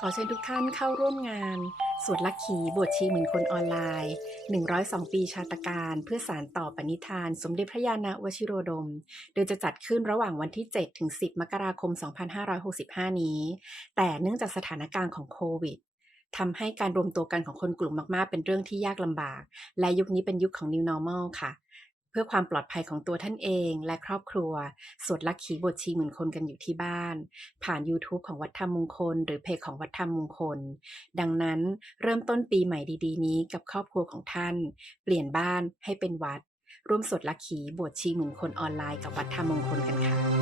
ขอเชิญทุกท่านเข้าร่วมงาน สวดลักขีบทชีหมื่นคนออนไลน์ 102 ปีชาตการเพื่อสารต่อปณิธานสมเด็จพระญาณวชิโรดม โดยจะจัดขึ้นระหว่างวันที่ 7 ถึง 10 มกราคม 2565 นี้ แต่เนื่องจากสถานการณ์ของโควิด ทำให้การรวมตัวกันของคนกลุ่มมาก ๆ เป็นเรื่องที่ยากลำบาก และยุคนี้เป็นยุคของ New Normal ค่ะพื่อความปลอดภัยของตัวท่านเองและครอบครัว สวดลักขีบทชีหมือนคนกันอยู่ที่บ้าน ผ่าน YouTube ของวัดธรรมมงคล หรือเพจของวัดธรรมมงคล ดังนั้นเริ่มต้นปีใหม่ดีๆนี้กับครอบครัวของท่าน เปลี่ยนบ้านให้เป็นวัด ร่วมสวดลักขีบทชีหมือนคนออนไลน์กับวัดธรรมมงคลกันค่ะ